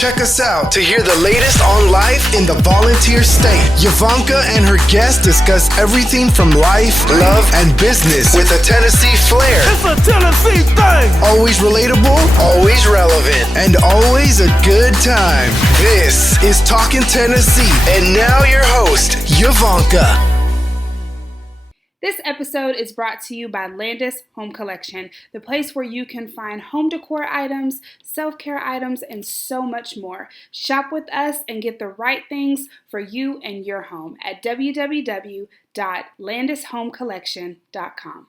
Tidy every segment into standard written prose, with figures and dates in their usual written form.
Check us out to hear the latest on life in the volunteer state. Yvonnca and her guests discuss everything from life, love, and business with a Tennessee flair. It's a Tennessee thing. Always relatable, always relevant, and always a good time. This is Talking Tennessee, and now your host, Yvonnca. This episode is brought to you by Landes Home Collection, the place where you can find home decor items, self-care items, and so much more. Shop with us and get the right things for you and your home at www.landeshomecollection.com.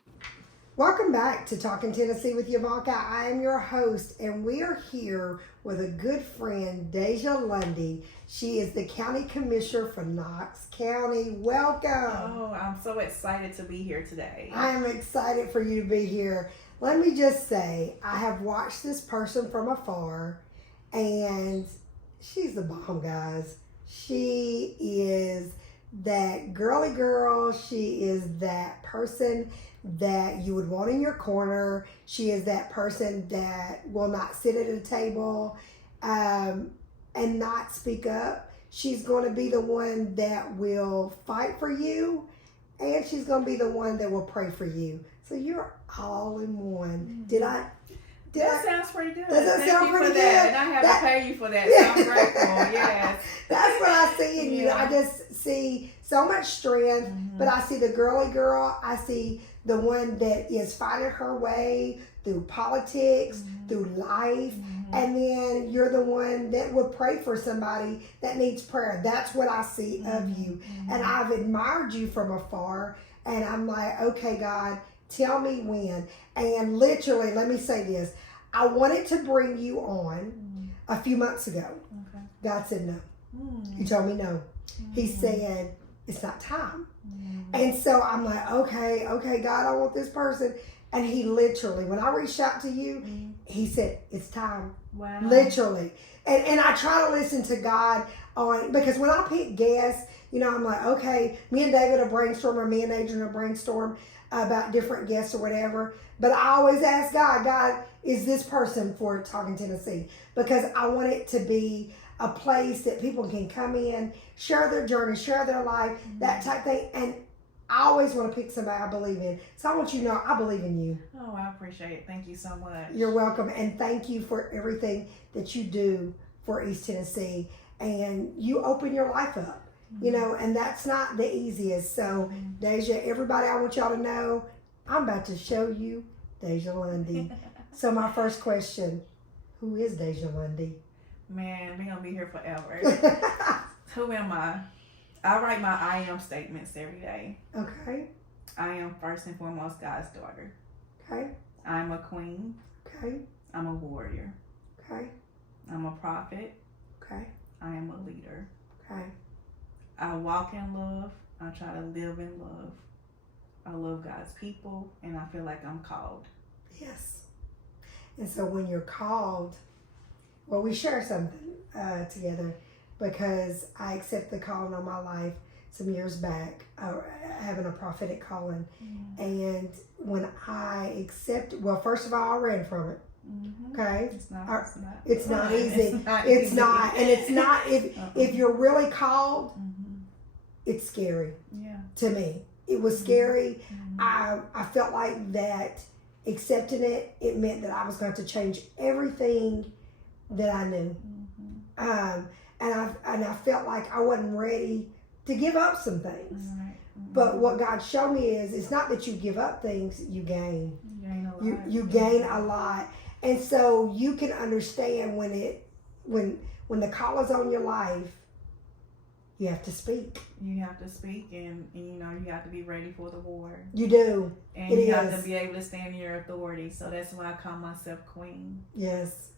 Welcome back to Talking Tennessee with Yvonnca. I am your host, and we are here with a good friend, Dasha Lundy. She is the County Commissioner for Knox County. Welcome. Oh, I'm so excited to be here today. I am excited for you to be here. Let me just say, I have watched this person from afar, and she's the bomb, guys. She is that girly girl. She is that person that you would want in your corner. She is that person that will not sit at a table and not speak up. She's going to be the one that will fight for you, and she's going to be the one that will pray for you. So you're all in one. That sounds pretty good. Does that sound pretty good? And I have to pay you for that, so I'm grateful. Yes. That's what I see in you. I just see so much strength, but I see the girly girl. I see the one that is finding her way through politics, through life, and then you're the one that would pray for somebody that needs prayer. That's what I see of you. And I've admired you from afar, and I'm like, okay, God, tell me when. And literally, let me say this. I wanted to bring you on a few months ago. Okay. God said no. He told me no. He said, it's not time. And so I'm like, okay, God, I want this person. And he literally, when I reached out to you, he said, it's time. Wow. Literally. And I try to listen to God on, because when I pick guests, I'm like, okay, me and David will brainstorm, or me and Adrienne will brainstorm about different guests or whatever. But I always ask God, is this person for Talking Tennessee? Because I want it to be a place that people can come in, share their journey, share their life, that type thing. And I always want to pick somebody I believe in. So I want you to know I believe in you. Oh, I appreciate it. Thank you so much. You're welcome. And thank you for everything that you do for East Tennessee. And you open your life up, and that's not the easiest. So, Dasha, everybody, I want y'all to know I'm about to show you Dasha Lundy. So my first question, who is Dasha Lundy? Man, we're going to be here forever. Who am I? I write my I am statements every day. Okay. I am first and foremost God's daughter. Okay. I'm a queen. Okay. I'm a warrior. Okay. I'm a prophet. Okay. I am a leader. Okay. I walk in love. I try to live in love. I love God's people, and I feel like I'm called. Yes. And so when you're called, well, we share something together, because I accept the calling on my life some years back, having a prophetic calling. And when I accepted, well, first of all, I ran from it. Okay? It's not easy. It's not. And it's not, if you're really called, it's scary. Yeah. To me. It was scary. I felt like that accepting it meant that I was going to change everything that I knew. And I felt like I wasn't ready to give up some things. But what God showed me is, it's not that you give up things, you gain. You gain a lot. And so you can understand when the call is on your life, you have to speak. You have to speak, and you have to be ready for the war. You do. And you have to be able to stand in your authority. So that's why I call myself queen. Yes.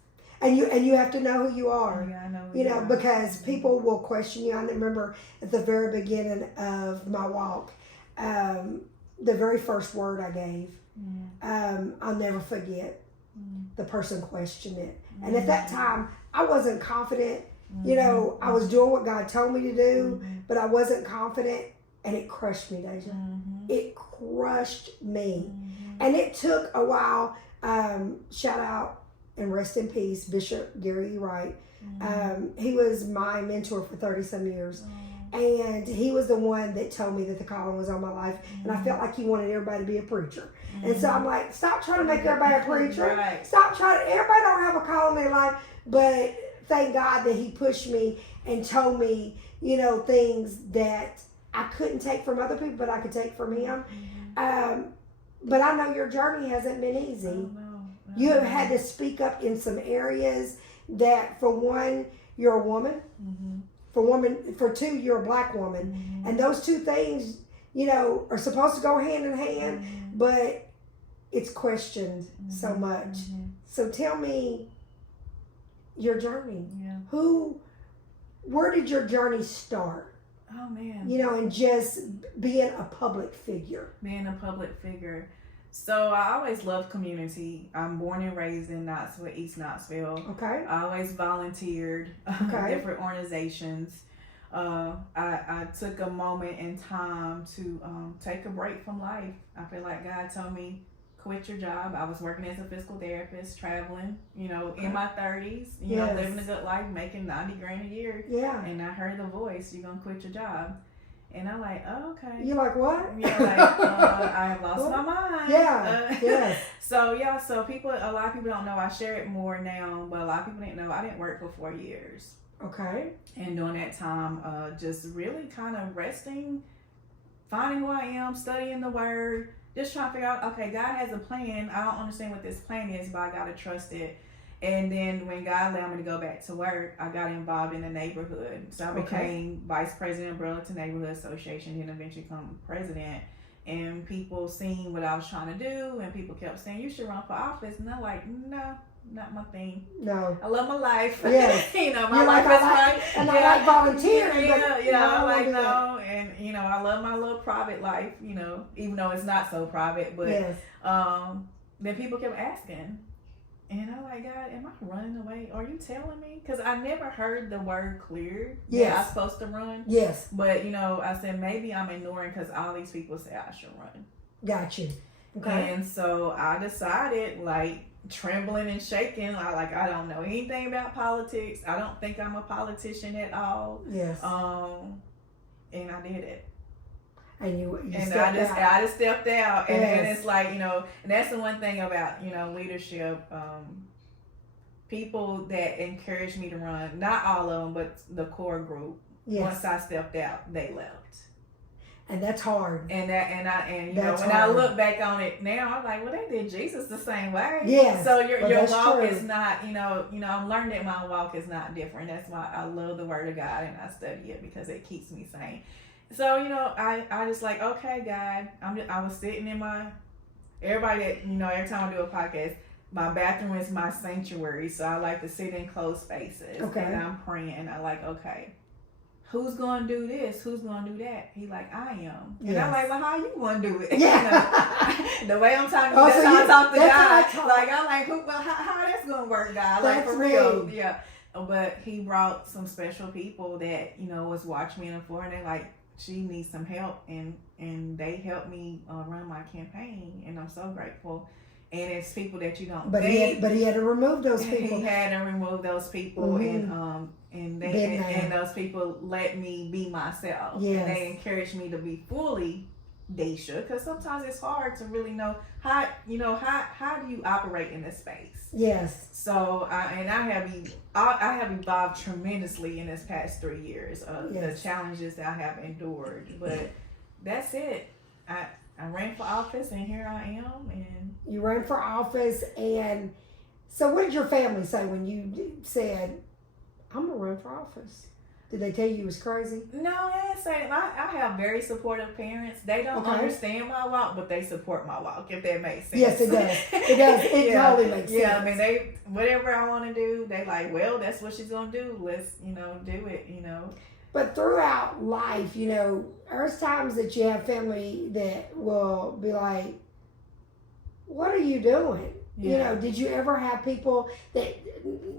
And you have to know who you are. Yeah, I know who you are. Because people will question you. I remember at the very beginning of my walk, the very first word I gave, I'll never forget. The person questioned it. And at that time, I wasn't confident. I was doing what God told me to do, but I wasn't confident, and it crushed me, Dasha. It crushed me. And it took a while. Shout out and rest in peace, Bishop Gary E. Wright. He was my mentor for 30-some years. And he was the one that told me that the calling was on my life. And I felt like he wanted everybody to be a preacher. And so I'm like, stop trying to make everybody a preacher. Right. Stop trying to, everybody don't have a call in their life. But thank God that he pushed me and told me, you know, things that I couldn't take from other people, but I could take from him. But I know your journey hasn't been easy. Oh, no. You have had to speak up in some areas that, for one, you're a woman. For two, you're a black woman. And those two things, you know, are supposed to go hand in hand, but it's questioned so much. So tell me your journey. Where did your journey start? Oh, man. You know, and just being a public figure. Being a public figure. So I always loved community. I'm born and raised in Knoxville, East Knoxville. Okay. I always volunteered different organizations. I took a moment in time to take a break from life. I feel like God told me, quit your job. I was working as a physical therapist, traveling, you know, in my 30s, you know, living a good life, making $90,000 a year. Yeah. And I heard the voice, you're going to quit your job. And I'm like, oh, okay. You're like, what? Yeah, like, I have lost my mind. Yeah. So a lot of people don't know. I share it more now, but a lot of people didn't know. I didn't work for 4 years. Okay. And during that time, just really kind of resting, finding who I am, studying the word, just trying to figure out, okay, God has a plan. I don't understand what this plan is, but I got to trust it. And then when God allowed me to go back to work, I got involved in the neighborhood. So I became vice president of Realtor Neighborhood Association, and eventually become president. And people seen what I was trying to do, and people kept saying, you should run for office. And I'm like, no, not my thing. No. I love my life. Yes. You know, my life is fun. And I like volunteering. I'm like, no. And, you know, I love my little private life, you know, even though it's not so private. But then people kept asking. And I'm like, God, am I running away? Are you telling me? Because I never heard the word clear. Yes. I'm supposed to run. Yes. But, you know, I said, maybe I'm ignoring because all these people say I should run. Got you. Okay. And so I decided, like, trembling and shaking, I don't know anything about politics. I don't think I'm a politician at all. Yes. And I did it. And you I just stepped out, and it's like, you know, and that's the one thing about, you know, leadership. People that encouraged me to run, not all of them, but the core group. Yes. Once I stepped out, they left. And that's hard. And you know, when I look back on it now, I'm like, well, they did Jesus the same way. Yes. So your walk true. is not, you know, I'm learning that my walk is not different. That's why I love the Word of God, and I study it because it keeps me sane. So, you know, I just like, okay, God, I was sitting in everybody that, you know, every time I do a podcast, my bathroom is my sanctuary. So I like to sit in closed spaces. Okay. And I'm praying. I like, okay, who's going to do this? Who's going to do that? He like, I am. And I'm like, well, how you going to do it? Yeah. You know, the way I'm talking, Oh, that's so how I talk to that's God. Like, I'm like, how that's going to work, God? Like, That's for real. me. Yeah. But he brought some special people that, you know, was watching me in the floor, and they like, she needs some help, and they helped me run my campaign, and I'm so grateful. And it's people that you don't think. But he had to remove those people. He had to remove those people, and those people let me be myself. Yes. And they encouraged me to be fully Dasha, because sometimes it's hard to really know how do you operate in this space. Yes. So I have evolved tremendously in this past 3 years. The challenges that I have endured, but that's it. I ran for office, and here I am. And you ran for office, and so what did your family say when you said, "I'm gonna run for office"? Did they tell you was crazy? No, they didn't say. I have very supportive parents. They don't understand my walk, but they support my walk, if that makes sense. Yes, it does. It does. It totally makes sense. Yeah, I mean, they, whatever I want to do, they like, well, that's what she's going to do. Let's, do it, But throughout life, there's times that you have family that will be like, what are you doing? You know, did you ever have people that,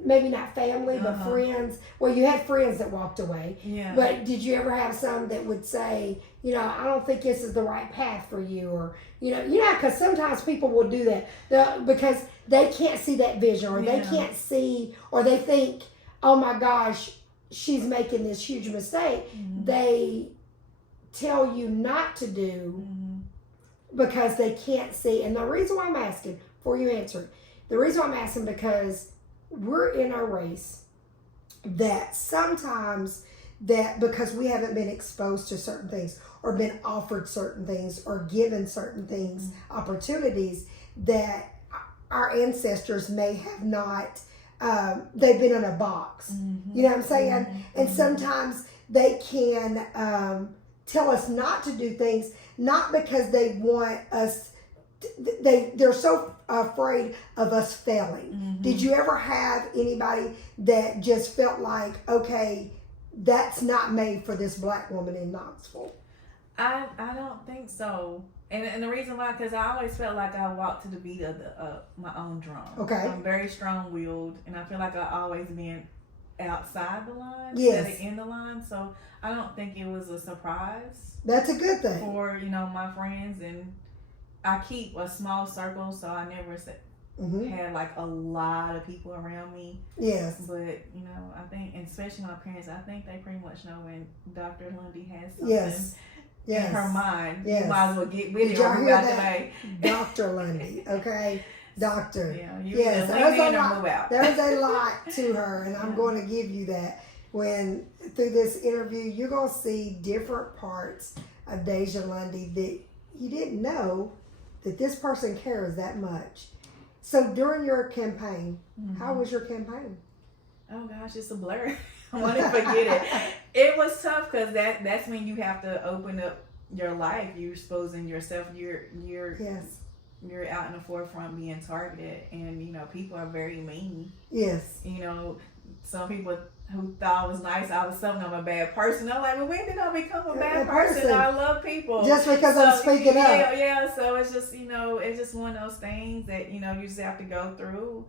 maybe not family, but friends? Well, you had friends that walked away. Yeah. But did you ever have some that would say, you know, I don't think this is the right path for you, or because sometimes people will do that because they can't see that vision, or they can't see, or they think, oh my gosh, she's making this huge mistake. They tell you not to do because they can't see. And the reason why I'm asking, before you answer it, the reason why I'm asking, because we're in a race that sometimes, that because we haven't been exposed to certain things, or been offered certain things, or given certain things, opportunities that our ancestors may have not, they've been in a box. You know what I'm saying? And sometimes they can tell us not to do things, not because they want us, they're so afraid of us failing. Did you ever have anybody that just felt like, okay, that's not made for this black woman in Knoxville? I don't think so. And the reason why, because I always felt like I walked to the beat of my own drum. Okay. I'm very strong-willed, and I feel like I always been outside the line Yes. instead of in the line. So I don't think it was a surprise That's a good thing. for, my friends. And I keep a small circle, so I never had like a lot of people around me. Yes. But, I think, and especially my parents, I think they pretty much know when Dr. Lundy has something Yes. in her mind. Yes. You might as well get with Did it y'all or hear move out the that? way. Dr. Lundy, okay? Doctor. Yeah, you Yes, either there's leave a in or lot. move out. There's a lot to her, and I'm going to give you that. When through this interview, you're going to see different parts of Dasha Lundy that you didn't know that this person cares that much. So during your campaign, how was your campaign? Oh gosh, it's a blur. I want to forget it. It was tough because that's when you have to open up your life. You're exposing yourself. You're Yes. You're out in the forefront being targeted, and people are very mean. Yes. Some people who thought I was nice, all of a sudden I'm a bad person. I'm like, well, when did I become a bad person? I love people. Just because I'm speaking up. Yeah, so it's just, it's just one of those things that, you just have to go through.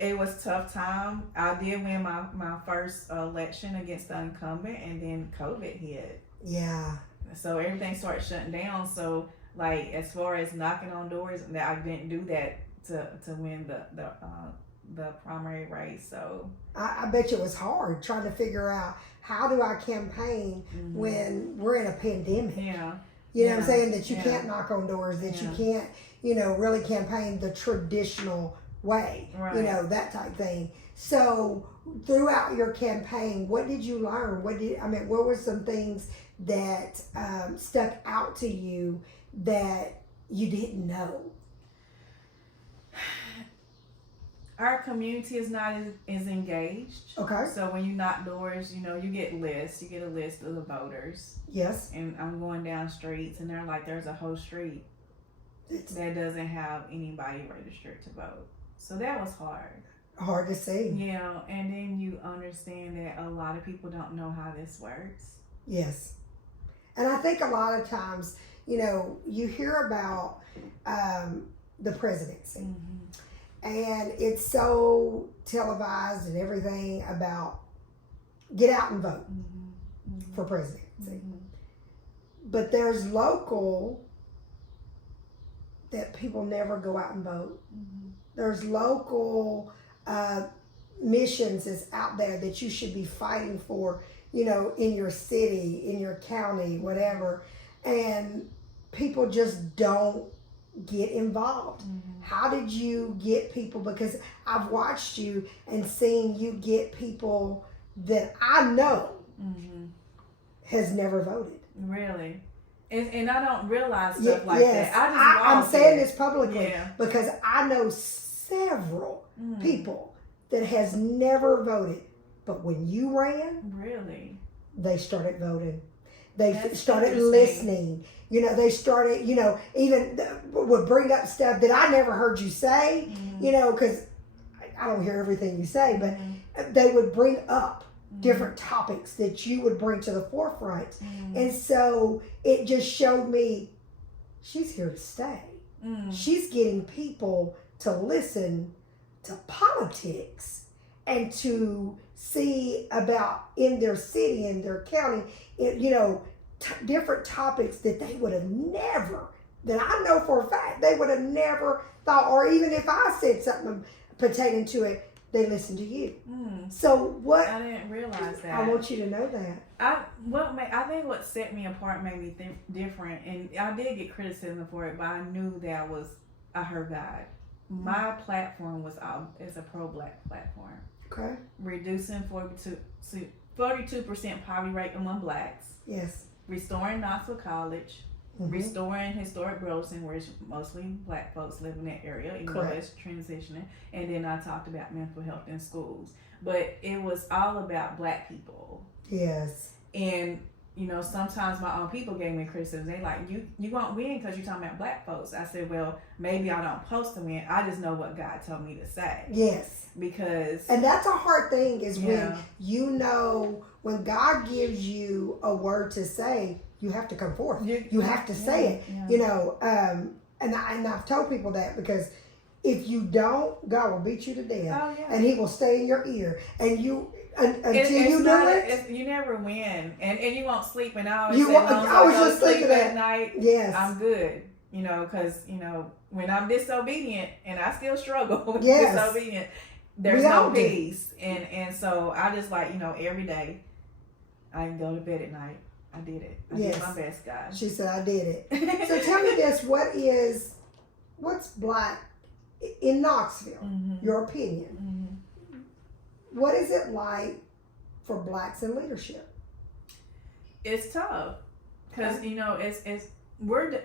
It was a tough time. I did win my first election against the incumbent, and then COVID hit. Yeah. So everything started shutting down. So, like, as far as knocking on doors, I didn't do that to win the primary race. So I bet you it was hard trying to figure out, how do I campaign when we're in a pandemic? Yeah. You know what I'm saying? That you can't knock on doors, that you can't, really campaign the traditional way, Right. That type thing. So throughout your campaign, what did you learn? What were some things that stuck out to you that you didn't know? Our community is not as engaged. Okay. So when you knock doors, you get lists. You get a list of the voters. Yes. And I'm going down streets, and they're like, there's a whole street that doesn't have anybody registered to vote. So that was hard. Hard to see. Yeah, and then you understand that a lot of people don't know how this works. Yes. And I think a lot of times, you hear about the presidency. And it's so televised and everything about get out and vote for presidency. But there's local that people never go out and vote. There's local missions that's out there that you should be fighting for, in your city, in your county, whatever. And people just don't get involved. How did you get people? Because I've watched you and seen you get people that I know has never voted. Really? And I don't realize stuff like that. I'm saying this publicly because I know several people that has never voted, but when you ran, really, they started voting. They started listening. They started, even would bring up stuff that I never heard you say, because I don't hear everything you say, but they would bring up different topics that you would bring to the forefront. And so it just showed me she's here to stay. She's getting people to listen to politics and to see about in their city, in their county, different topics that they would have never, that I know for a fact, they would have never thought, or even if I said something pertaining to it, they listen to you. So what? I didn't realize that. I want you to know that. I think what set me apart made me think different, and I did get criticism for it, but I knew that I heard God. My platform is a pro-black platform. Okay. Reducing 42% poverty rate among blacks. Yes. Restoring Knoxville College. Restoring historic Burleson, where it's mostly black folks live in that area, even though it's transitioning. And then I talked about mental health in schools. But it was all about black people. Yes. And, sometimes my own people gave me criticism. They like, you won't win because you're talking about black folks. I said, well, maybe I don't post to win. I just know what God told me to say. Yes. And that's a hard thing is when when God gives you a word to say, you have to come forth. You have to say it. Yeah. And I've told people that because if you don't, God will beat you to death. Oh, yeah. And he will stay in your ear. And you until you do it. You never win. And you won't sleep. And I was just thinking that at night. Yes. I'm good. Because, when I'm disobedient, and I still struggle with disobedient, there's no peace. And so I just every day I can go to bed at night. I did it. I did my best, guys. She said I did it. So tell me this, what's black in Knoxville, your opinion? What is it like for blacks in leadership? It's tough because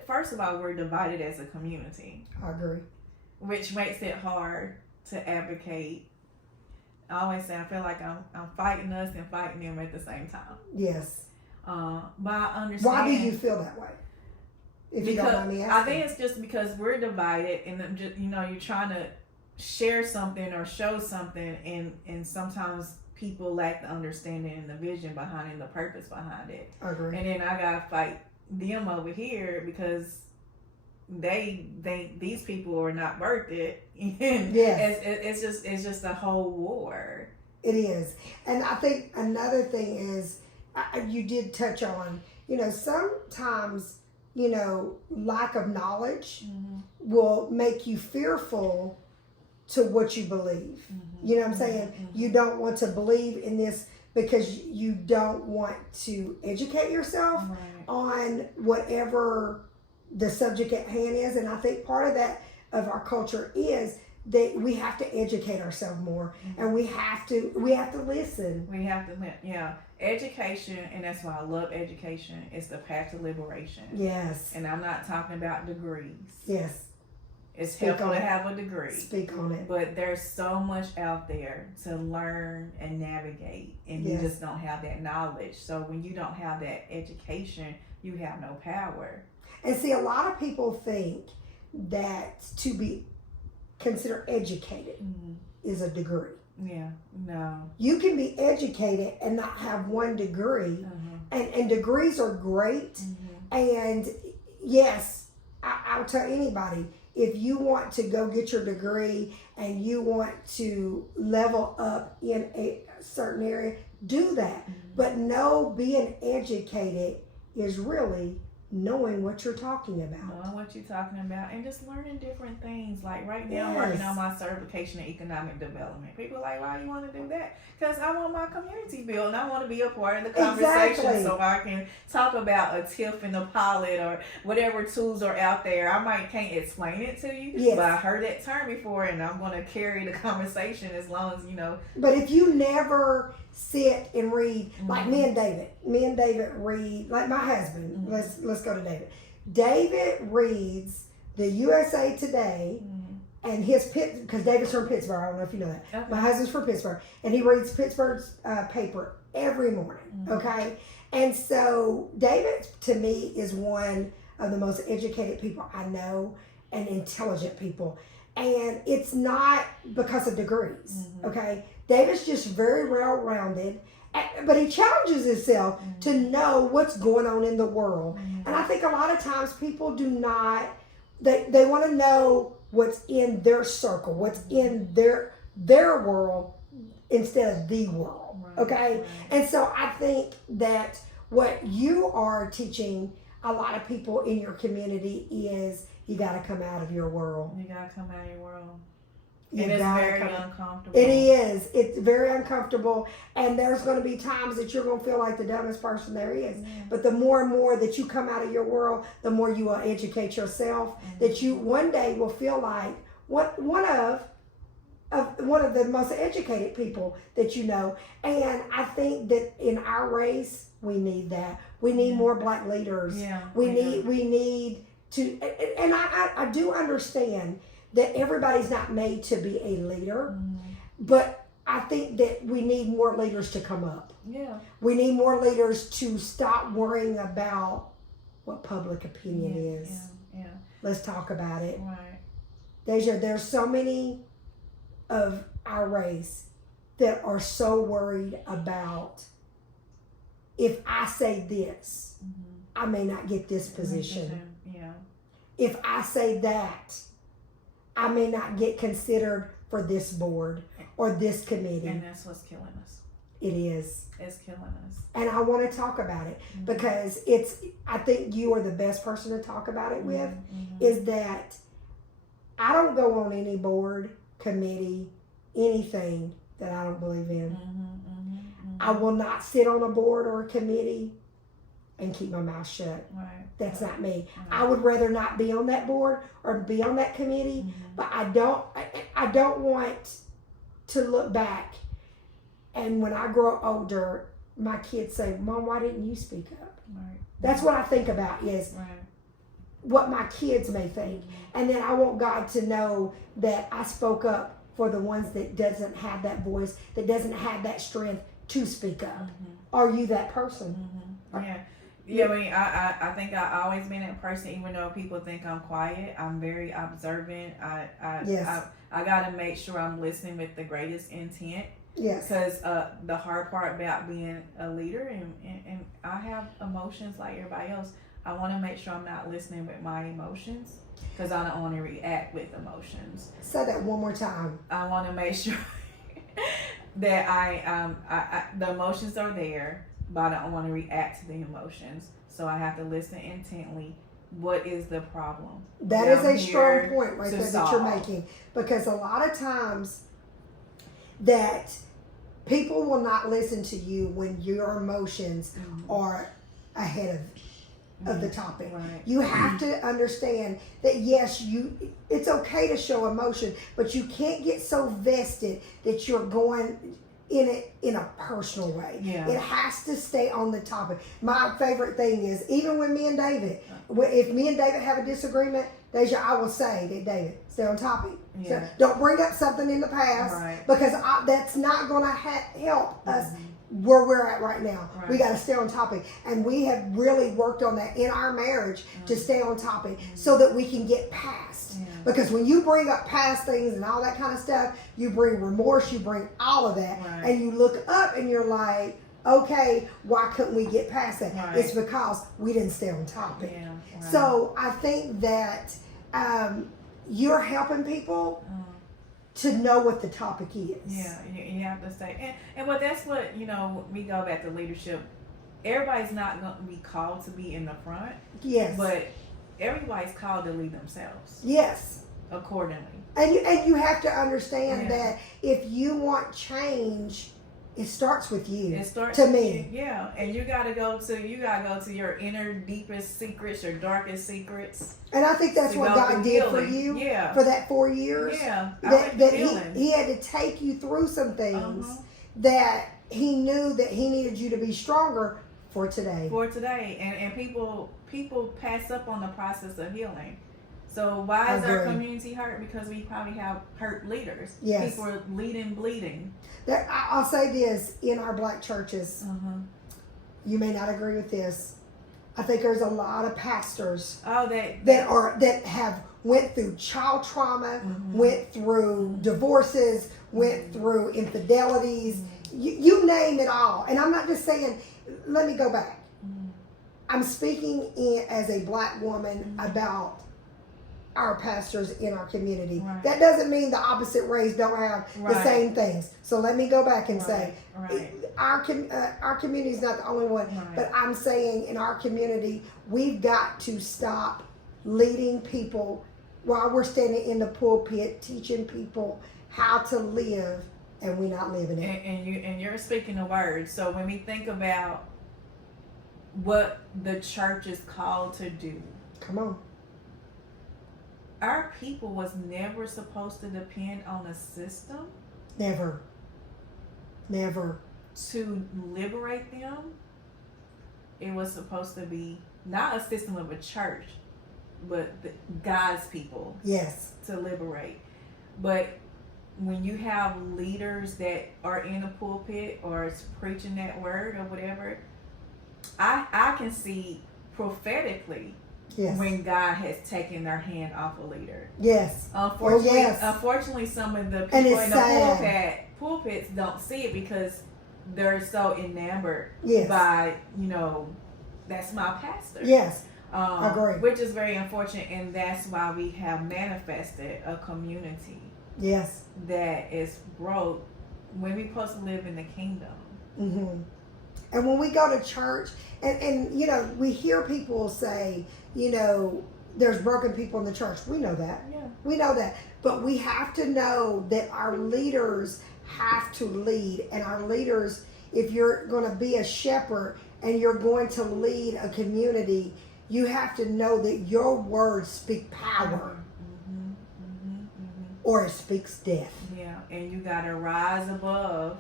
first of all, we're divided as a community. I agree. Which makes it hard to advocate. I always say I feel like I'm fighting us and fighting them at the same time. Yes. But I understand. Why do you feel that way? If you don't mind me asking. I think it's just because we're divided, and you're trying to share something or show something, and sometimes people lack the understanding and the vision behind it and the purpose behind it. I agree. And then I gotta fight them over here because they think these people are not worth it. Yes. It's just a whole war. It is. And I think another thing is, you did touch on, sometimes, lack of knowledge will make you fearful to what you believe. You know what I'm saying? You don't want to believe in this because you don't want to educate yourself on whatever the subject at hand is. And I think part of that, of our culture, is that we have to educate ourselves more, and we have to listen. We have to, education, and that's why I love education. It's the path to liberation. Yes. And I'm not talking about degrees. Yes. It's helpful to have a degree. Speak on it. But there's so much out there to learn and navigate, and you just don't have that knowledge. So when you don't have that education, you have no power. And see, a lot of people think that to be considered educated is a degree. Yeah, no. You can be educated and not have one degree, and degrees are great. And yes, I'll tell anybody, if you want to go get your degree and you want to level up in a certain area, do that. But no, being educated is really knowing what you're talking about. Knowing what you're talking about, and just learning different things. Like right now, I'm working on my certification in economic development. People are like, why do you want to do that? Because I want my community built, and I want to be a part of the conversation, so I can talk about a TIF and a pilot or whatever tools are out there. I can't explain it to you, but I heard that term before, and I'm going to carry the conversation as long as, But if you never sit and read, like me and David read, like my husband, let's go to David. David reads the USA Today and because David's from Pittsburgh. I don't know if you know that. Okay. My husband's from Pittsburgh, and he reads Pittsburgh's paper every morning. Okay. And so David, to me, is one of the most educated people I know, and intelligent people. And it's not because of degrees. Okay. David's just very well-rounded, but he challenges himself to know what's going on in the world. And I think a lot of times people do not, they want to know what's in their circle, what's in their world instead of the world. Right, Okay? right. And so I think that what you are teaching a lot of people in your community is you got to come out of your world. You gotta come out of your world. You And it's gotta very come- uncomfortable. It is. It's very uncomfortable, and there's going to be times that you're going to feel like the dumbest person there is. But the more and more that you come out of your world, the more you will educate yourself. That you one day will feel like one of the most educated people that you know. And I think that in our race, we need that. We need more black leaders. Yeah. We need to, and I do understand that everybody's not made to be a leader, but I think that we need more leaders to come up. Yeah. We need more leaders to stop worrying about what public opinion is. Yeah. Let's talk about it. Right. Deja, there's so many of our race that are so worried about, if I say this, I may not get this position. Yeah. If I say that, I may not get considered for this board or this committee. And that's what's killing us. It is. It's killing us. And I want to talk about it because I think you are the best person to talk about it with, is that I don't go on any board, committee, anything that I don't believe in. I will not sit on a board or a committee and keep my mouth shut. Right. That's not me. I would rather not be on that board or be on that committee, but I don't want to look back and when I grow older, my kids say, Mom, why didn't you speak up? Right. That's what I think about, is what my kids may think. And then I want God to know that I spoke up for the ones that doesn't have that voice, that doesn't have that strength to speak up. Are you that person? Yeah. Yeah, I mean, I think I've always been that person, even though people think I'm quiet. I'm very observant. I got to make sure I'm listening with the greatest intent. Yes. Because the hard part about being a leader, and I have emotions like everybody else, I want to make sure I'm not listening with my emotions, because I don't want to react with emotions. Say that one more time. I want to make sure that I the emotions are there, but I don't want to react to the emotions. So I have to listen intently. What is the problem? That is a strong point right there that you're making. Because a lot of times that people will not listen to you when your emotions are ahead of the topic. Right. You have to understand that yes, it's okay to show emotion, but you can't get so vested that you're going in it in a personal way. Yeah. It has to stay on the topic. My favorite thing is, even with me and David, if me and David have a disagreement, Deja, I will say that, David, stay on topic. Yeah. So don't bring up something in the past, Right. because that's not going to help us where we're at right now. Right. We got to stay on topic. And we have really worked on that in our marriage to stay on topic so that we can get past. Yeah. Because when you bring up past things and all that kind of stuff, you bring remorse, you bring all of that. Right. And you look up and you're like, okay, why couldn't we get past that? Right. It's because we didn't stay on topic. Yeah, right. So I think that you're helping people to know what the topic is. Yeah, you have to say, and well, that's what, we go back to leadership. Everybody's not going to be called to be in the front. Yes. But everybody's called to lead themselves. Yes. Accordingly. And you have to understand that if you want change, it starts with you. It starts to with me. you, yeah. And you gotta go to your inner deepest secrets, your darkest secrets. And I think that's what God did for you. Yeah. For that 4 years. Yeah. That he had to take you through some things that he knew that he needed you to be stronger for today. For today. And people pass up on the process of healing. So why is our community hurt? Because we probably have hurt leaders. Yes. People are bleeding. I'll say this, in our black churches, you may not agree with this. I think there's a lot of pastors that have went through child trauma, went through divorces, went through infidelities. You name it all. And I'm not just saying, let me go back. I'm speaking as a black woman about our pastors in our community. Right. That doesn't mean the opposite race don't have the Right. same things. So let me go back and Right. say, Right. our community is not the only one, Right. but I'm saying in our community, we've got to stop leading people while we're standing in the pulpit teaching people how to live, and we're not living it. And you're speaking the word. So when we think about what the church is called to do, Come on. our people was never supposed to depend on a system Never. to liberate them. It was supposed to be not a system of a church, but God's people Yes. to liberate. But when you have leaders that are in the pulpit or is preaching that word or whatever, I can see prophetically Yes. when God has taken their hand off a leader. Yes. Unfortunately, yes. unfortunately, some of the people And it's in the sad. pulpits don't see it because they're so enamored Yes. by, that's my pastor. Yes. Agree. Which is very unfortunate, and that's why we have manifested a community Yes. that is broke when we're supposed to live in the kingdom. Mm-hmm. And when we go to church, and we hear people say, there's broken people in the church. We know that. Yeah. We know that. But we have to know that our leaders have to lead. And our leaders, if you're going to be a shepherd and you're going to lead a community, you have to know that your words speak power or it speaks death. Yeah, and you got to rise above.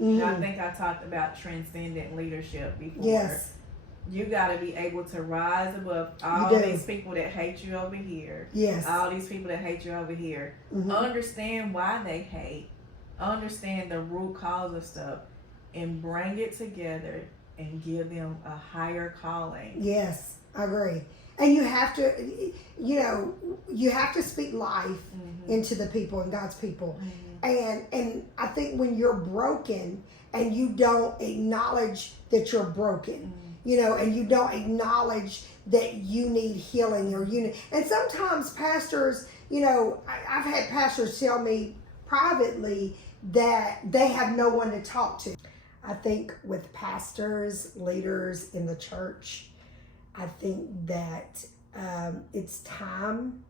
Mhm. I think I talked about transcendent leadership before. Yes. You got to be able to rise above all You do. these people that hate you over here. Yes. All these people that hate you over here. Mhm. Understand why they hate. Understand the root cause of stuff. And bring it together and give them a higher calling. Yes, I agree. And you have to, you have to speak life into the people and God's people. And I think when you're broken and you don't acknowledge that you're broken, and you don't acknowledge that you need healing and sometimes pastors, I've had pastors tell me privately that they have no one to talk to. I think with pastors, leaders in the church, I think that it's time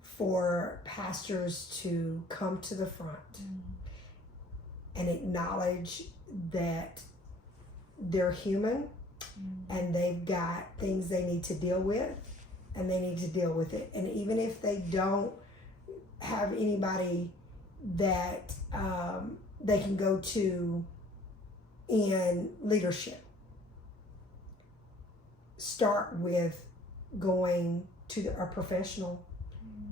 for pastors to come to the front and acknowledge that they're human and they've got things they need to deal with and they need to deal with it. And even if they don't have anybody that they can go to in leadership, start with going to a professional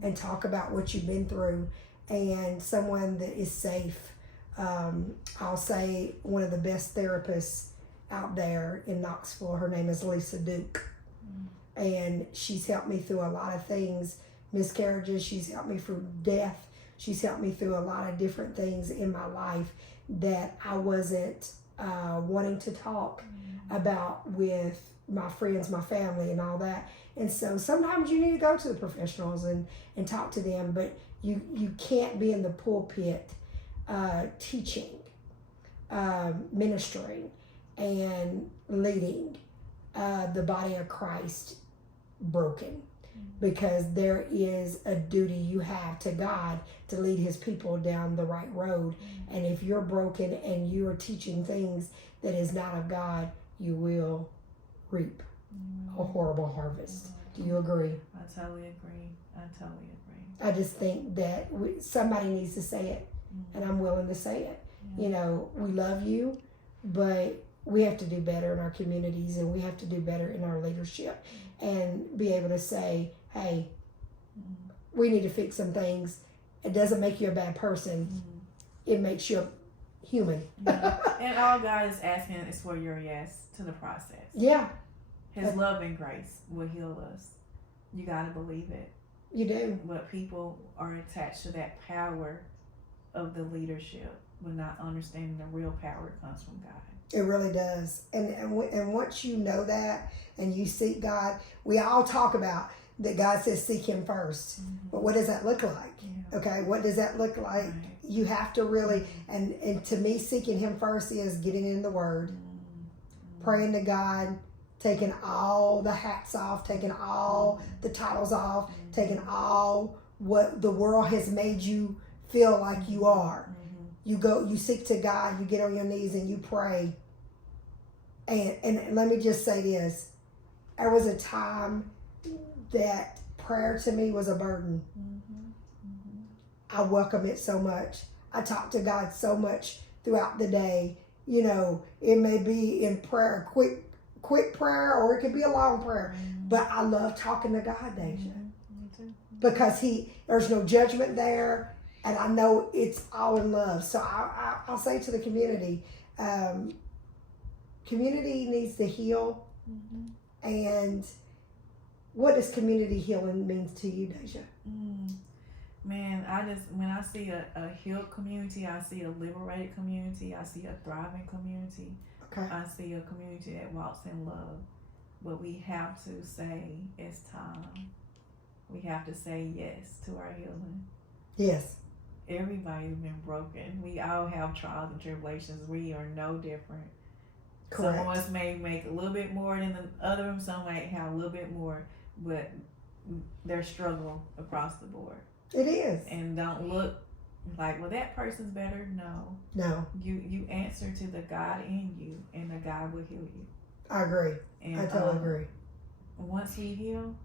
and talk about what you've been through, and someone that is safe. I'll say one of the best therapists out there in Knoxville, her name is Lisa Duke, and she's helped me through a lot of things, miscarriages, she's helped me through death, she's helped me through a lot of different things in my life that I wasn't wanting to talk about with my friends, my family, and all that. And so sometimes you need to go to the professionals and talk to them, but you can't be in the pulpit teaching, ministering, and leading the body of Christ broken, because there is a duty you have to God to lead his people down the right road. And if you're broken and you are teaching things that is not of God, you will reap a horrible harvest. Do you agree? I totally agree. I just think that somebody needs to say it, and I'm willing to say it. We love you, but we have to do better in our communities, and we have to do better in our leadership, and be able to say, hey, we need to fix some things. It doesn't make you a bad person. It makes you a human. And all God is asking is for your yes to the process. Yeah. His love and grace will heal us. You got to believe it. You do. But people are attached to that power of the leadership, but not understanding the real power comes from God. It really does. And once you know that and you seek God, we all talk about that God says seek Him first. But what does that look like? Yeah. Okay, what does that look like? Right. You have to really, and to me, seeking Him first is getting in the Word, praying to God, taking all the hats off, taking all the titles off, taking all what the world has made you feel like you are. You go, you seek to God, you get on your knees and you pray. And let me just say this. There was a time that prayer to me was a burden. I welcome it so much. I talk to God so much throughout the day. You know, it may be in prayer, quick prayer, or it could be a long prayer. But I love talking to God, Deja. Because there's no judgment there, and I know it's all in love. So I'll say to the community, community needs to heal. And what does community healing mean to you, Deja? Man, when I see a healed community, I see a liberated community, I see a thriving community. Okay. I see a community that walks in love. But we have to say it's time. We have to say yes to our healing. Yes. Everybody's been broken. We all have trials and tribulations. We are no different. Correct. Some of us may make a little bit more than the other. Some might have a little bit more, but there's struggle across the board. It is. And don't look like, well, that person's better. No. You answer to the God in you, and the God will heal you. I agree. And I totally agree. Once He heal,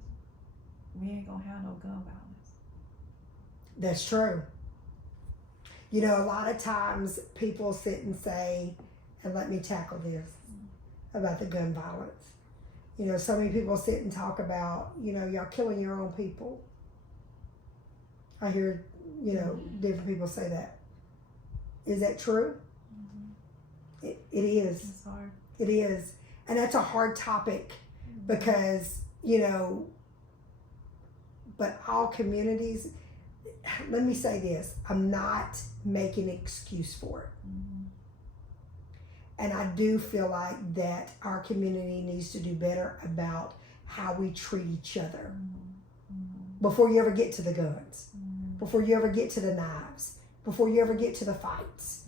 we ain't gonna have no gun violence. That's true. You know, a lot of times people sit and say, and let me tackle this about the gun violence. You know, so many people sit and talk about, you know, y'all killing your own people. I hear, you know, different people say that. Is that true? It is. It's hard. It is. And that's a hard topic because, you know, but all communities, let me say this, I'm not making an excuse for it. And I do feel like that our community needs to do better about how we treat each other before you ever get to the guns, before you ever get to the knives, before you ever get to the fights.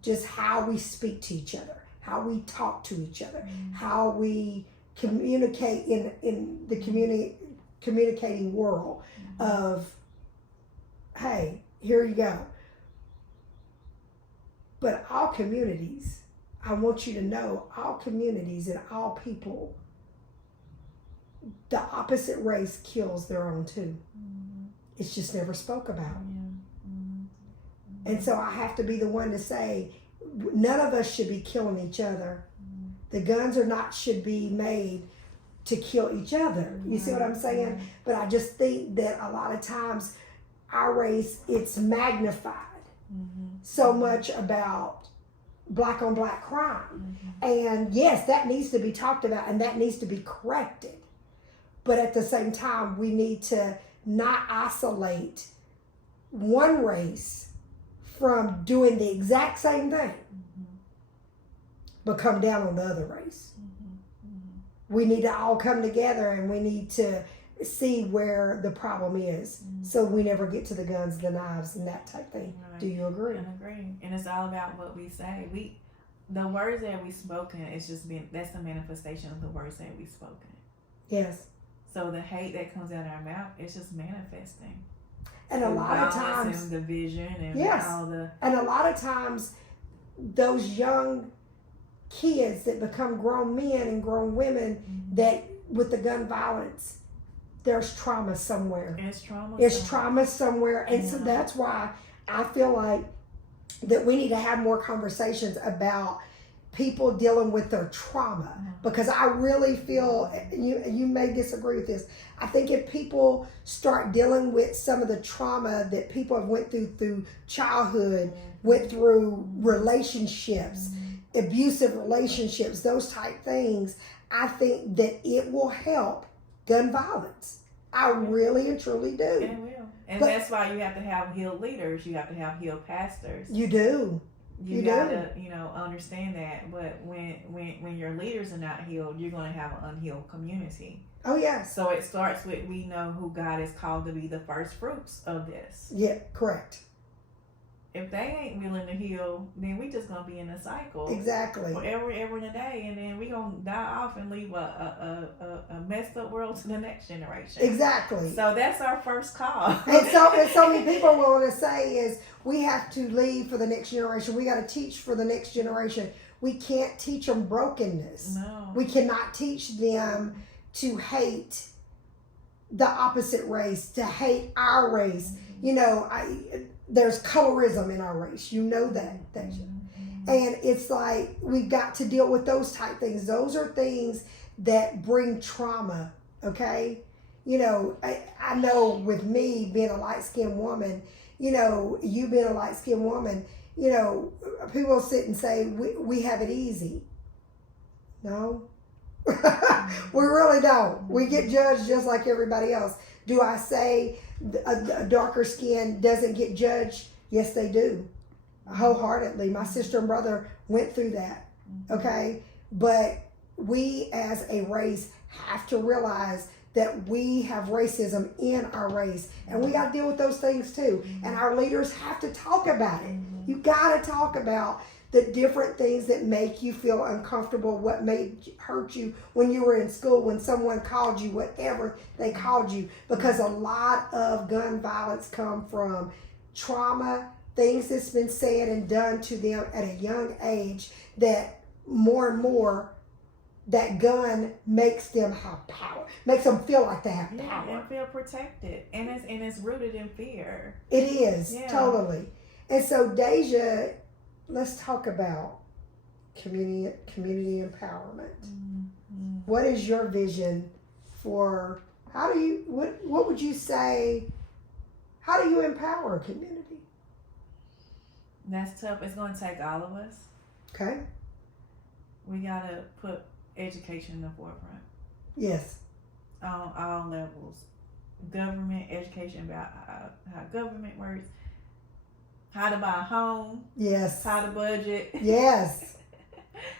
Just how we speak to each other, how we talk to each other, how we communicate in the communicating world of, hey, here you go. But all communities, I want you to know, all communities and all people, the opposite race kills their own too. It's just never spoke about. And so I have to be the one to say, none of us should be killing each other. The guns should be made to kill each other. You see what I'm saying? But I just think that a lot of times our race, it's magnified so much about black on black crime. And yes, that needs to be talked about and that needs to be corrected. But at the same time, we need to not isolate one race from doing the exact same thing, but come down on the other race. We need to all come together and we need to see where the problem is so we never get to the guns, the knives, and that type thing. Right. Do you agree? I agree. And it's all about what we say. The words that we've spoken, that's the manifestation of the words that we've spoken. Yes. So the hate that comes out of our mouth, it's just manifesting. And a lot of times, and division and all the. And a lot of times, those young kids that become grown men and grown women that with the gun violence, there's trauma somewhere. It's trauma somewhere, and so that's why I feel like that we need to have more conversations about people dealing with their trauma, because I really feel, you may disagree with this, I think if people start dealing with some of the trauma that people have went through childhood, went through relationships, abusive relationships, those type things, I think that it will help gun violence. I really and truly do. It will. And that's why you have to have healed leaders. You have to have healed pastors. You do. You gotta, understand that. But when your leaders are not healed, you're gonna have an unhealed community. Oh, yes. So it starts with, we know who God has called to be the first fruits of this. Yeah, correct. If they ain't willing to heal, then we just gonna be in a cycle. Exactly. Forever, ever and a day, and then we gonna die off and leave a messed up world to the next generation. Exactly. So that's our first call. And so many people want to say is we have to leave for the next generation. We got to teach for the next generation. We can't teach them brokenness. No. We cannot teach them to hate the opposite race, to hate our race. You know, there's colorism in our race. You know that. And it's like we've got to deal with those type things. Those are things that bring trauma, okay? You know, I know with me being a light-skinned woman, you know, you being a light-skinned woman, you know, people sit and say, we have it easy. No. We really don't. We get judged just like everybody else. Do I say a darker skin doesn't get judged? Yes, they do. Wholeheartedly. My sister and brother went through that. Okay? But we as a race have to realize that we have racism in our race, and we got to deal with those things too. And our leaders have to talk about it. You got to talk about the different things that make you feel uncomfortable, what made hurt you when you were in school, when someone called you whatever they called you, because a lot of gun violence come from trauma, things that's been said and done to them at a young age, that more and more that gun makes them have power, makes them feel like they have power. And feel protected. And it's rooted in fear. It is, totally. And so, Deja, let's talk about community empowerment. What is your vision for, what would you say, how do you empower a community? That's tough. It's going to take all of us. Okay. We got to put education in the forefront. Yes. On all levels. Government, education about how government works, how to buy a home. Yes. How to budget. Yes.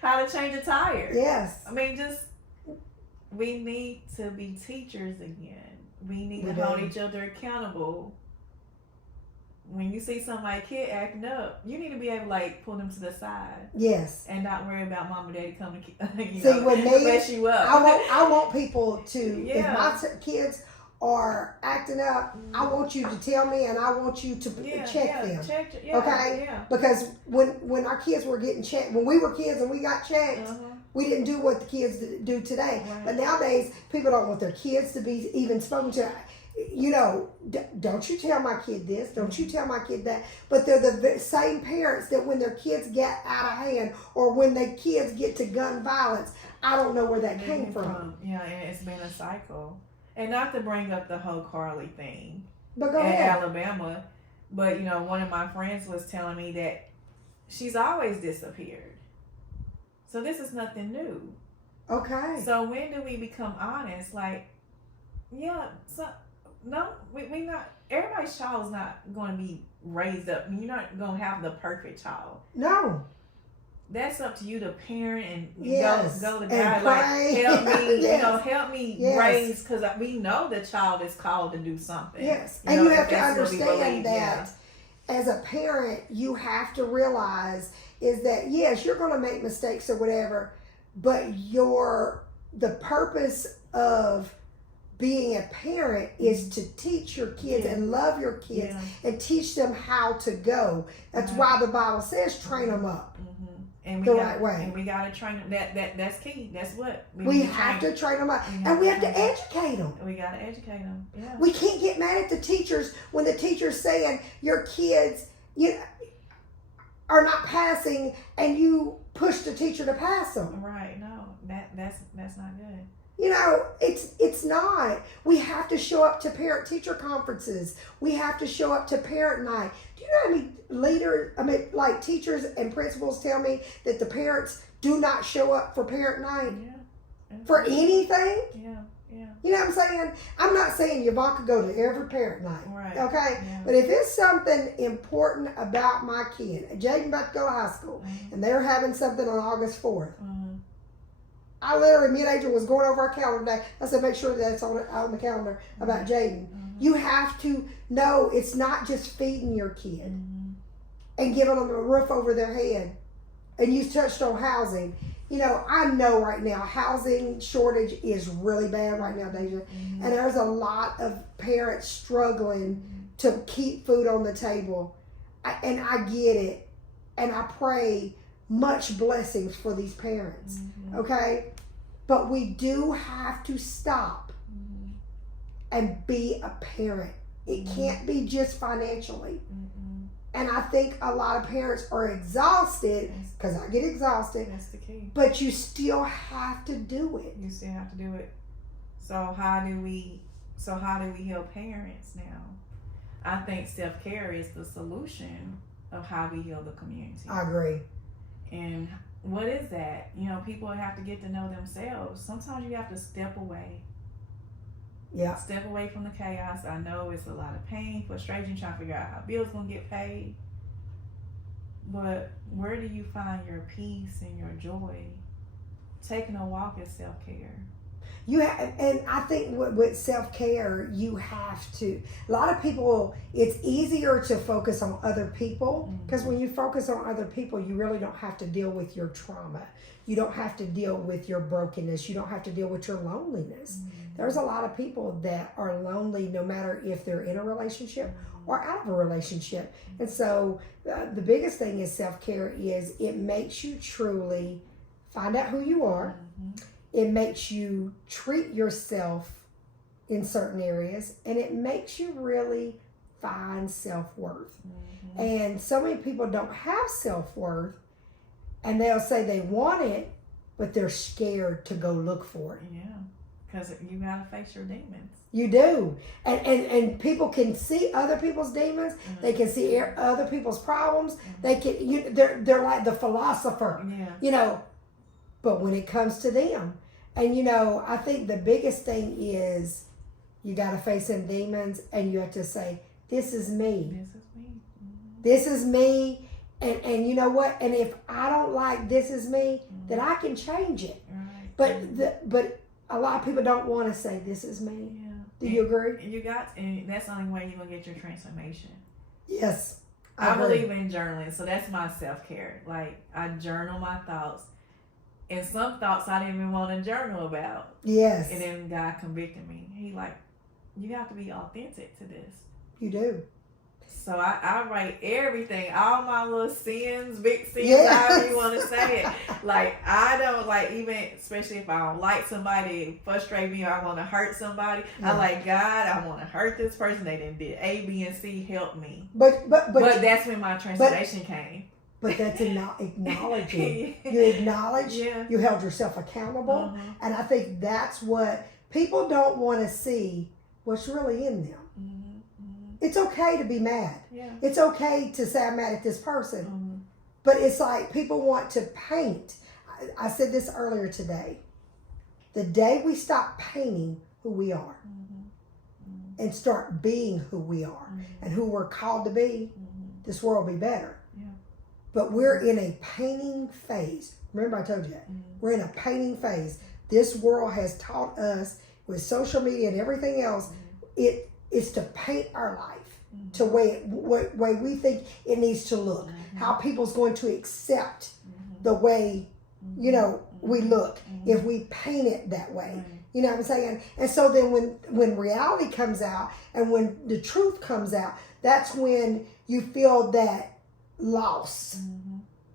How to change a tire. Yes. I mean, we need to be teachers again. We need to hold each other accountable. When you see somebody kid acting up, you need to be able to like pull them to the side. Yes. And not worry about mom and daddy coming to mess you up. I want people to, if Yeah. my kids are acting up, I want you to tell me, and I want you to check them. Okay? Yeah. Because when our kids were getting checked, when we were kids and we got checked, we didn't do what the kids do today. Right. But nowadays, people don't want their kids to be even spoken to. You know, don't you tell my kid this, don't you tell my kid that. But they're the same parents that when their kids get out of hand, or when their kids get to gun violence, I don't know where that came from. Yeah, and it's been a cycle. And not to bring up the whole Carly thing But go in ahead. Alabama, but you know, one of my friends was telling me that she's always disappeared. So this is nothing new. Okay. So when do we become honest? Like, yeah, so no, we not. Everybody's child is not going to be raised up. You're not going to have the perfect child. No. That's up to you, the parent, and Yes. go to And God, like pray. help me, Yes. help me Yes. raise, because we know the child is called to do something. Yes. You And know, you if have to that's what we understand believe, that as a parent, you have to realize is that, yes, you're going to make mistakes or whatever, but the purpose of being a parent is to teach your kids and love your kids and teach them how to go. That's why the Bible says train them up and the right way. And we got to train them. That's key. That's what We have to train them up, and we have to educate them. We got to educate them. Yeah. We can't get mad at the teachers when the teacher's saying your kids are not passing, and you push the teacher to pass them. Right. No, that's not good. You know, it's not. We have to show up to parent-teacher conferences. We have to show up to parent night. Do you know how many teachers and principals tell me that the parents do not show up for parent night for anything? Yeah. You know what I'm saying? I'm not saying Yvonnca go to every parent night. Right. Okay? Yeah. But if it's something important about my kid, Jaden about to go to high school, and they're having something on August 4th, I literally, me and Adrienne was going over our calendar today. I said, make sure that's on the calendar about Jaden. You have to know it's not just feeding your kid and giving them a roof over their head. And you touched on housing. You know, I know right now housing shortage is really bad right now, Deja. And there's a lot of parents struggling to keep food on the table. And I get it. And I pray much blessings for these parents. Okay? But we do have to stop and be a parent. It can't be just financially. And I think a lot of parents are exhausted, because I get exhausted. That's the key. But you still have to do it. You still have to do it. So how do we help parents now? I think self-care is the solution of how we heal the community. I agree. And what is that? You know, people have to get to know themselves. Sometimes you have to step away. Yeah. Step away from the chaos. I know it's a lot of pain, frustration, trying to figure out how bills gonna get paid. But where do you find your peace and your joy? Taking a walk is self-care. And I think with self-care, you have to. A lot of people, it's easier to focus on other people, because when you focus on other people, you really don't have to deal with your trauma. You don't have to deal with your brokenness. You don't have to deal with your loneliness. There's a lot of people that are lonely no matter if they're in a relationship or out of a relationship. And so the biggest thing is self-care is it makes you truly find out who you are. It makes you treat yourself in certain areas, and it makes you really find self-worth. And so many people don't have self-worth, and they'll say they want it, but they're scared to go look for it. Yeah, because you gotta face your demons. You do. And people can see other people's demons. They can see other people's problems. They can. They're like the philosopher. Yeah. You know, but when it comes to them, and you know, I think the biggest thing is you got to face them demons, and you have to say, "This is me. This is me. This is me." And you know what? And if I don't like this is me, then I can change it. Right. But a lot of people don't want to say this is me. Yeah. Do you agree? And that's the only way you're gonna get your transformation. Yes. I agree. believe in journaling, so that's my self-care. Like, I journal my thoughts, and some thoughts I didn't even want to journal about. Yes. And then God convicted me. He like, you have to be authentic to this. You do. So I write everything, all my little sins, big sins, Yes. however you want to say it. Like, I don't like, even, especially if I don't like somebody, it frustrate me, or I want to hurt somebody. Yeah. I like, God, I want to hurt this person. They didn't did A, B, and C, help me. But that's when my transformation came. But that's acknowledging. You acknowledge. Yeah. You held yourself accountable, and I think that's what people don't want to see. What's really in them. It's okay to be mad. Yeah. It's okay to say I'm mad at this person. But it's like people want to paint. I said this earlier today. The day we stop painting who we are and start being who we are and who we're called to be, this world will be better. Yeah. But we're in a painting phase. Remember I told you that. We're in a painting phase. This world has taught us with social media and everything else, it's to paint our life to way we think it needs to look. How people's going to accept the way, you know, we look if we paint it that way. You know what I'm saying? And so then when reality comes out and when the truth comes out, that's when you feel that loss.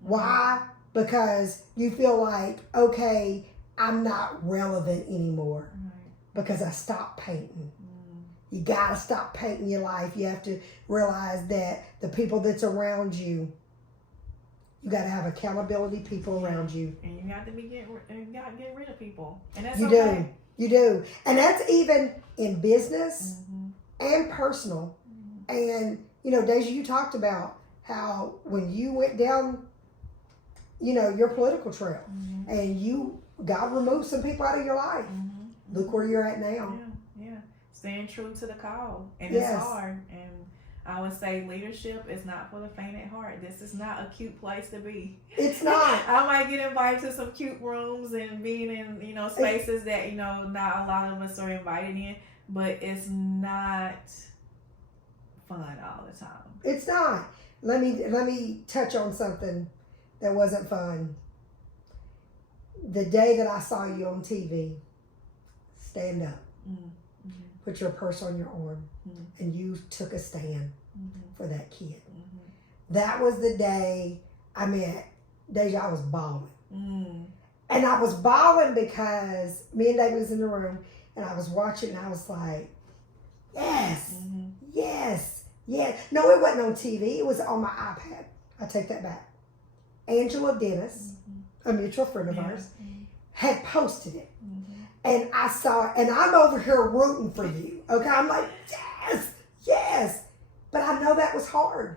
Why? Because you feel like, okay, I'm not relevant anymore because I stopped painting. You got to stop painting your life. You have to realize that the people that's around you, you got to have accountability people around you. And you have to get rid of people. And that's You okay. do. You do. And that's even in business and personal. And, you know, Deja, you talked about how when you went down, you know, your political trail and God removed some people out of your life. Look where you're at now. Yeah. Staying true to the call. And Yes. it's hard. And I would say leadership is not for the faint at heart. This is not a cute place to be. It's not. I might get invited to some cute rooms and being in, spaces that, not a lot of us are invited in, but it's not fun all the time. It's not. Let me touch on something that wasn't fun. The day that I saw you on TV, stand up, put your purse on your arm, and you took a stand for that kid. That was the day I met Deja. I was bawling. And I was bawling because me and David was in the room, and I was watching, and I was like, yes, yes, yes. No, it wasn't on TV. It was on my iPad. I take that back. Angela Dennis, a mutual friend of ours, had posted it. And I saw it, and I'm over here rooting for you. Okay, I'm like, yes, yes. But I know that was hard.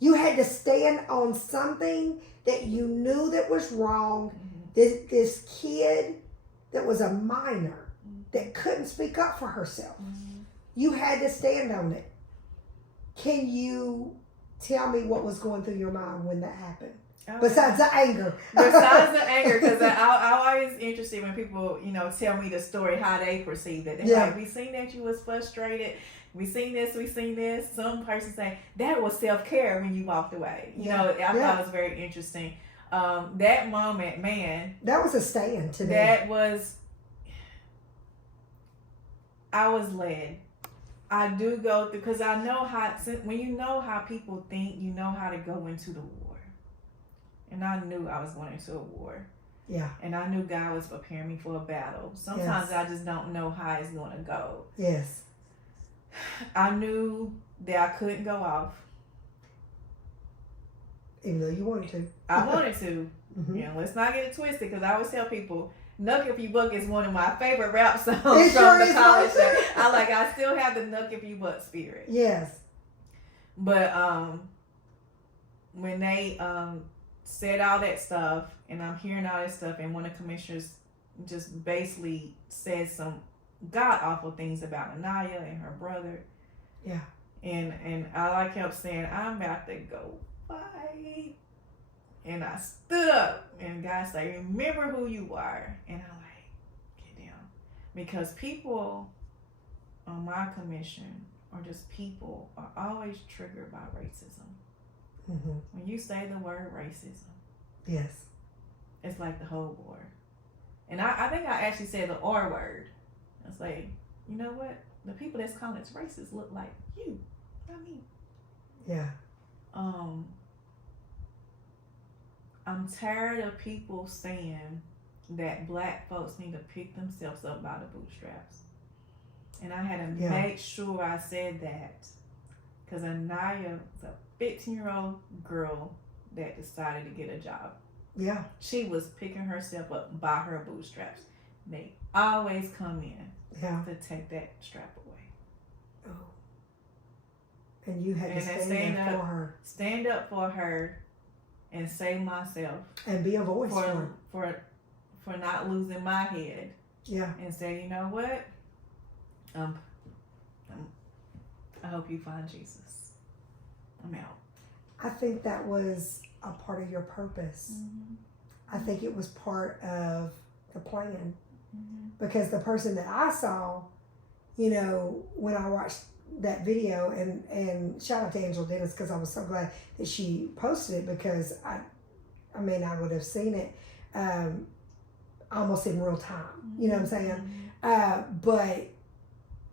You had to stand on something that you knew that was wrong. This kid that was a minor that couldn't speak up for herself. You had to stand on it. Can you tell me what was going through your mind when that happened? Besides the anger. Besides the anger, because I'm always interested when people, tell me the story, how they perceive it. They're like, we seen that you was frustrated. We seen this. Some person say, that was self-care when you walked away. I thought it was very interesting. That moment, man. That was a stand to me. That was, I was led. I do go through, because I know when you know how people think, you know how to go into the war. And I knew I was going into a war. Yeah. And I knew God was preparing me for a battle. Sometimes I just don't know how it's going to go. Yes. I knew that I couldn't go off. Even though you wanted to. I wanted to. Let's not get it twisted, because I always tell people, Knock If You Buck is one of my favorite rap songs from the college. I still have the Knock If You Buck spirit. Yes. But when they said all that stuff, and I'm hearing all that stuff, and one of the commissioners just basically said some god-awful things about Anaya and her brother. Yeah. And all I kept saying, I'm about to go fight. And I stood up, and God said, remember who you are. And I'm like, get down. Because people on my commission, or just people, are always triggered by racism. When you say the word racism, yes, it's like the whole war. And I think I actually said the R word. It's like, you know what? The people that's calling us racist look like you, not me. Yeah. I'm tired of people saying that black folks need to pick themselves up by the bootstraps. And I had to make sure I said that, because Anaya was a 15-year-old girl that decided to get a job. Yeah. She was picking herself up by her bootstraps. They always come in to take that strap away. Oh. And you had to stand up for her. Stand up for her and save myself. And be a voice for not losing my head. Yeah. And say, you know what? I hope you find Jesus. I'm out. I think that was a part of your purpose. I think it was part of the plan. Because the person that I saw, when I watched that video, and shout out to Angela Dennis, because I was so glad that she posted it, because I would have seen it almost in real time. You know what I'm saying? But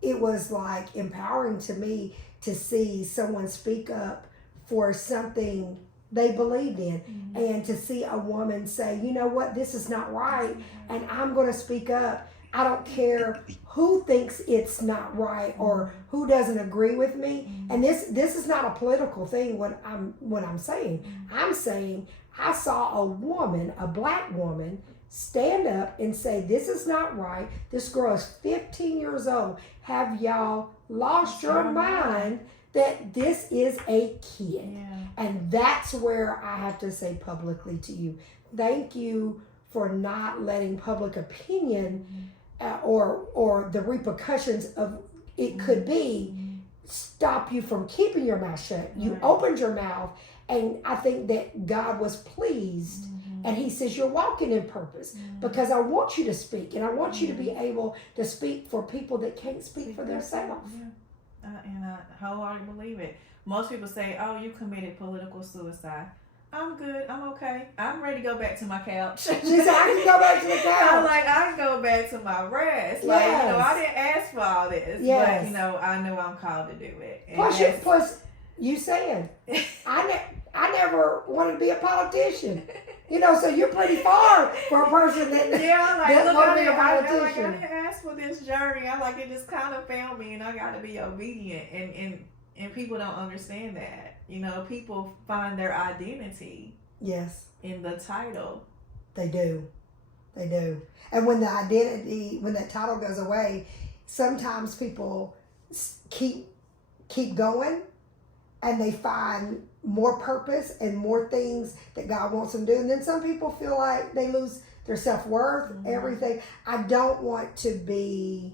it was like empowering to me to see someone speak up for something they believed in, and to see a woman say, you know what, this is not right, and I'm going to speak up. I don't care who thinks it's not right or who doesn't agree with me. And this is not a political thing. What I'm saying, I'm saying I saw a woman, a black woman, stand up and say, this is not right. This girl is 15 years old. Have y'all lost your mind that this is a kid? Yeah. And that's where I have to say publicly to you, thank you for not letting public opinion or the repercussions of it could be stop you from keeping your mouth shut. You Right. opened your mouth, and I think that God was pleased. And he says, you're walking in purpose because I want you to speak, and I want you to be able to speak for people that can't speak for themselves. Yeah. And I wholeheartedly believe it. Most people say, oh, you committed political suicide. I'm good. I'm okay. I'm ready to go back to my couch. She said, I can go back to the couch. I'm like, I can go back to my rest. Like, I didn't ask for all this. Yes. But, I know I'm called to do it. And Plus, you saying, I never wanted to be a politician. So you're pretty far for a person that I'm like, doesn't look, want to be a I politician. didn't ask for this journey. I'm like, it just kind of found me, and I got to be obedient. And people don't understand that. People find their identity in the title. They do. And when the identity, when that title goes away, sometimes people keep going, and they find more purpose and more things that God wants them to do. And then some people feel like they lose their self-worth, everything. I don't want to be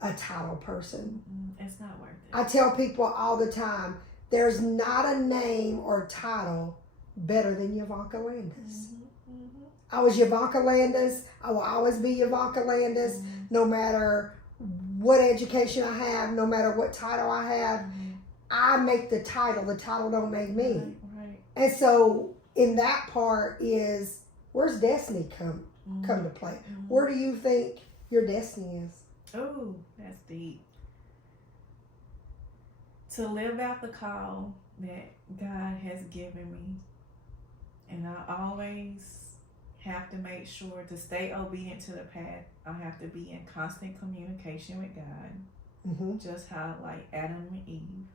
a title person. It's not worth it. I tell people all the time, there's not a name or title better than Yvonnca Landes. I was Yvonnca Landes. I will always be Yvonnca Landes, no matter what education I have, no matter what title I have. I make the title don't make me. Right. And so in that part is, where's destiny come to play? Where do you think your destiny is? Oh, that's deep. To live out the call that God has given me. And I always have to make sure to stay obedient to the path. I have to be in constant communication with God. Just how like Adam and Eve.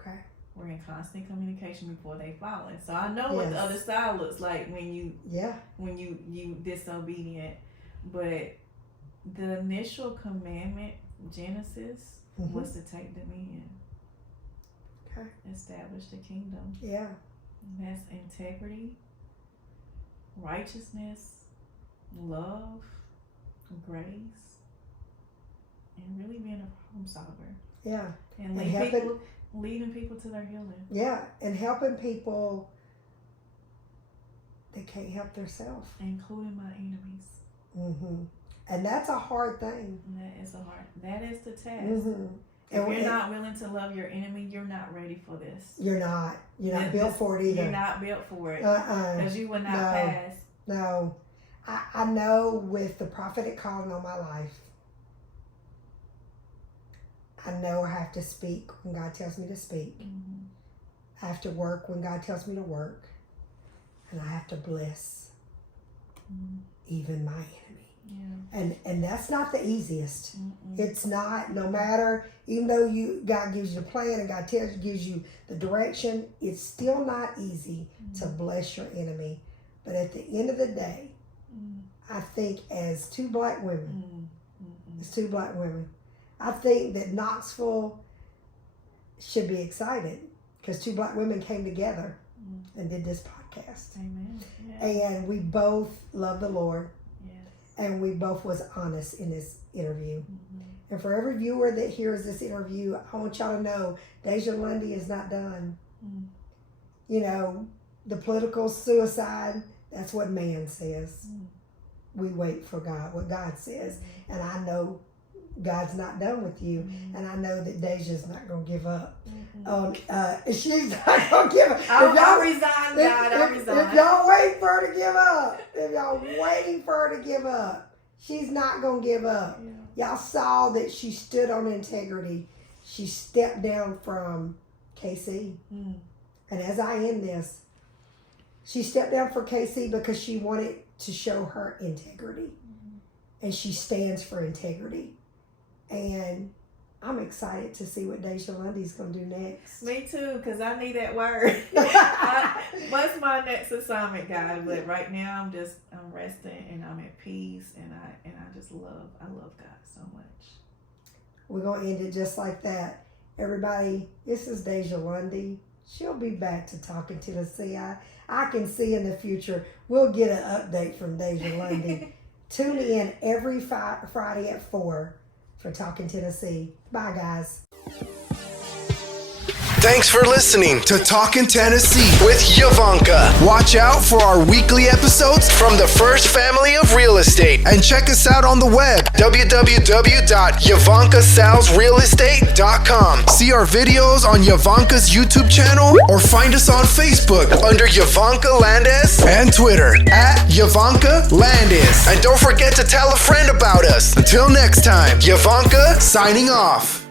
Okay. We're in constant communication before they fall. And so I know what the other side looks like when you disobedient. But the initial commandment, Genesis, was to take dominion. Okay. Establish the kingdom. Yeah. And that's integrity, righteousness, love, grace, and really being a problem solver. Yeah. And leading people to their healing. Yeah, and helping people that can't help themselves. Including my enemies. And that's a hard thing. That is the task. If you're not willing to love your enemy, you're not ready for this. You're not built for it either. You're not built for it. Because you will not pass. No. I know with the prophetic calling on my life, I know I have to speak when God tells me to speak. I have to work when God tells me to work. And I have to bless even my enemy. Yeah. And that's not the easiest. It's not, no matter, even though God gives you a plan and God gives you the direction, it's still not easy to bless your enemy. But at the end of the day, I think as two black women, I think that Knoxville should be excited because two black women came together and did this podcast. Amen. Yeah. And we both love the Lord. Yes. And we both was honest in this interview. And for every viewer that hears this interview, I want y'all to know Dasha Lundy is not done. The political suicide, that's what man says. We wait for God, what God says. And I know God's not done with you. And I know that Deja's not going to give up. She's not going to give up. I'll resign, God. I'll resign. If y'all wait for her to give up, if y'all waiting for her to give up, she's not going to give up. Y'all saw that she stood on integrity. She stepped down from KC. And as I end this, she stepped down for KC because she wanted to show her integrity. And she stands for integrity. And I'm excited to see what Dasha Lundy's going to do next. Me too, because I need that word. What's my next assignment, God? But right now I'm resting and I'm at peace and I love God so much. We're going to end it just like that. Everybody, this is Dasha Lundy. She'll be back to Talking to the Sea. I can see in the future we'll get an update from Dasha Lundy. Tune in every Friday at 4 for Talking Tennessee. Bye, guys. Thanks for listening to Talkin' Tennessee with Yvonnca. Watch out for our weekly episodes from the first family of real estate. And check us out on the web, www.YvoncaSalesRealEstate.com. See our videos on Yvonca's YouTube channel or find us on Facebook under Yvonnca Landes and Twitter at Yvonnca Landes. And don't forget to tell a friend about us. Until next time, Yvonnca signing off.